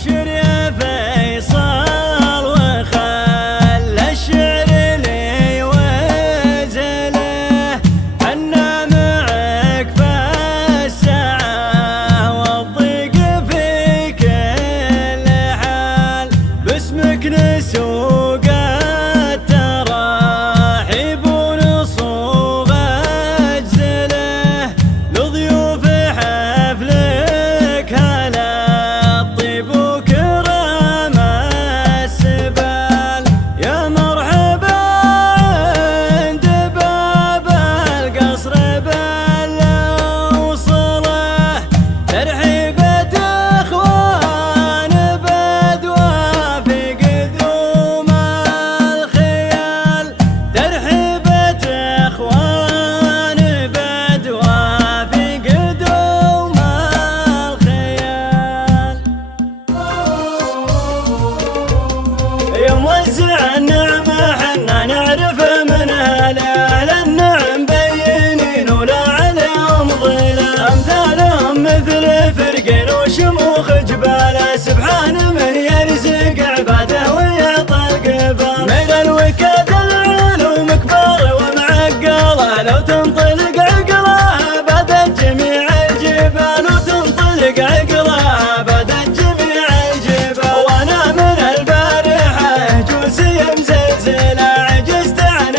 أبشر يا فيصل وخلى الشعر لي وزله، حنا معك في الساعة والضيق في كل حال، باسمك نسوق التراحيب ونصوغ أجزله، لضيوف حفلك هلا الطيب وكرم السبال، يا مرحبا عند باب القصر بالوصله، ترحيبة اخوان بدوى في قدوم الخيال، ترحيبة اخوان بدوى في قدوم الخيال. يا موزع النعمة حنا نعرف من هلال النعم بينين ولا عليهم ظلال، أمثالهم مثل فرقين وشموخ جبال، سبحان من يرزق عباده ويعطى القبال، من الوكاد العلوم كبار ومعقله، لو تنطلق عقله بدت جميع الجبال، وتنطلق عقله بدت جميع الجبال، وانا من البارحه جوسي مزلزله، عجزت عن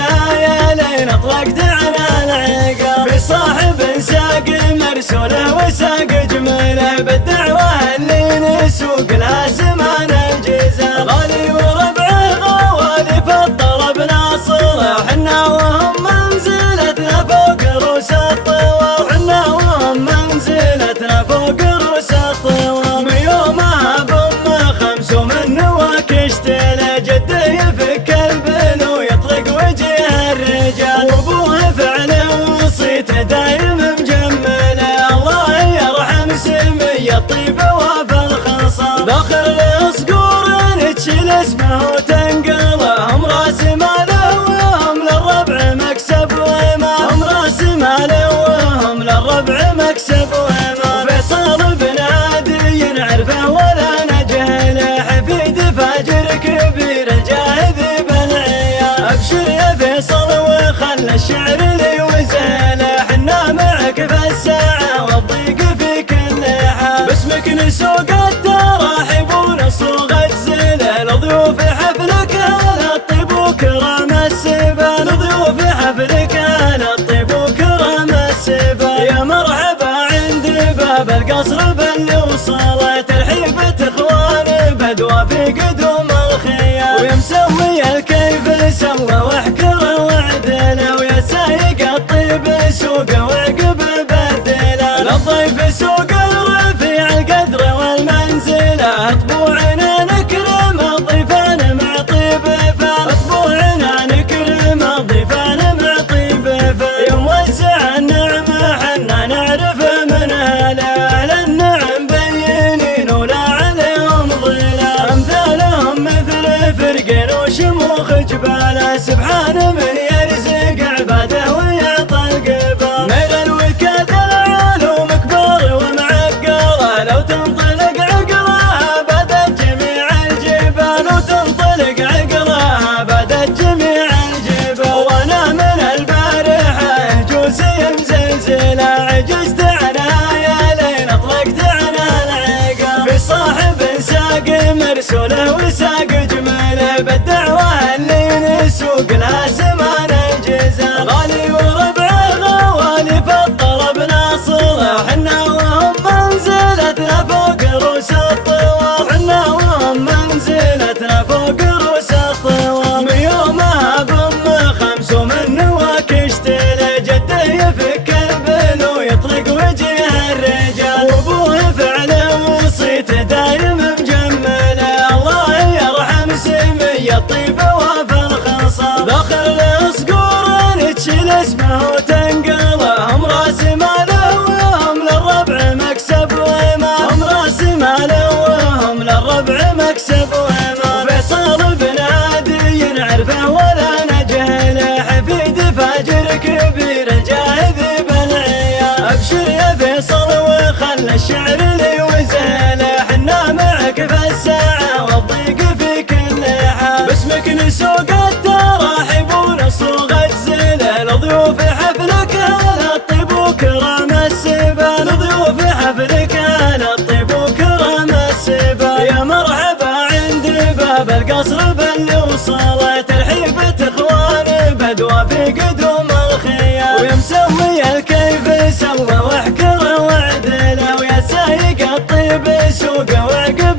لين اطلقت عن العقل، في صاحب ساق مرسوله وساق جمله، بالدعوه اللي نسوق لها زمان الجزال، غالي وربعه غوالي في الطلب ناصله، وحنا وهم منزلتنا فوق روس الطوى، وحنا وهم منزلتنا فوق روس الطوى، من يومها بام خمس ومن نواك اشتله، جده يفك البل ويطلق وجه الرجال، وابوه فعله وصيته دايم مجمله، الله يرحم سمي الطيب وفي الخصال، داخل الصقور تشيل اسمه وتنقله، هم راس ماله وهم للربع مكسب وإمام، هم راس ماله وهم للربع مكسب وإمام، فيصل بن عدي نعرفه ولا نجهله، حفيد فاجر كبير الجاهد بالعيال، أبشر يا فيصل وخلى الشعر لي وزله، حنا معك في الساعة والضيق في كل حال، باسمك نسوق التراحيب ونصوغ أجزله، لضيوف حفلك هلا الطيب وكرم السبال، لضيوف حفلك هلا الطيب وكرم السبال، يا مرحبا عند باب القصر بالوصله، ترحيبة اخوان بدوى في قدوم الخيال، ويا مسوي الكيف سوى واحكره وعدله، ويا سايق الطيب سوقه وعقب بدله، للضيف سوق الرفيع القدر والمنزله، اطبوعنا نكرم الضيفان مع طيب فال، اطبوعنا نكرم الضيفان مع طيب فال، يا موزع النعمة حنا نعرف من هلال النعم بينين ولا عليهم ظلال، امثالهم مثل فرقين وشموخ جبال، سبحان من يرزق عباده ويعطى القبال، من الوكاد العلوم كبار ومعقله، لو تنطلق عقله بدت جميع الجبال، وتنطلق عقله بدت جميع الجبال، وانا من البارحه جوسي مزلزله، عجزت عن لين اطلقت عن العقل، في صاحب ساق مرسوله وساق جمله، بالدعوه اللي نسوق لها زمان الجزال، غالي وربعه غوالي في الطلب ناصله، وحنا وهم منزلتنا فوق روس الطوى، وحنا وهم منزلتنا فوق روس الطوى، من يومها بام خمس ومن نواك اشتله، جده يفك البل ويطلق وجه الرجال، وابوه فعله وصيته دايم مجمله، الله يرحم سمي الطيب وفي الخصال، داخل الصقور تشيل اسمه وتنقله، هم راس ماله وهم للربع مكسب وإمام، هم راس ماله وهم للربع مكسب وإمام، فيصل بن عدي نعرفه ولا نجهله، حفيد فاجر كبير الجاهد بالعيال، ابشر يا فيصل وخلى الشعر لي وزله، حنا معك في افريقيا الطيب وكرم السبا. يا مرحبا عند باب القصر باللي وصلت الحيبة اخوان بدوى في قدوم الخيام. ويا مسوي الكيف سوى واحكر وعدله، ويا سايق الطيب سوق وعقل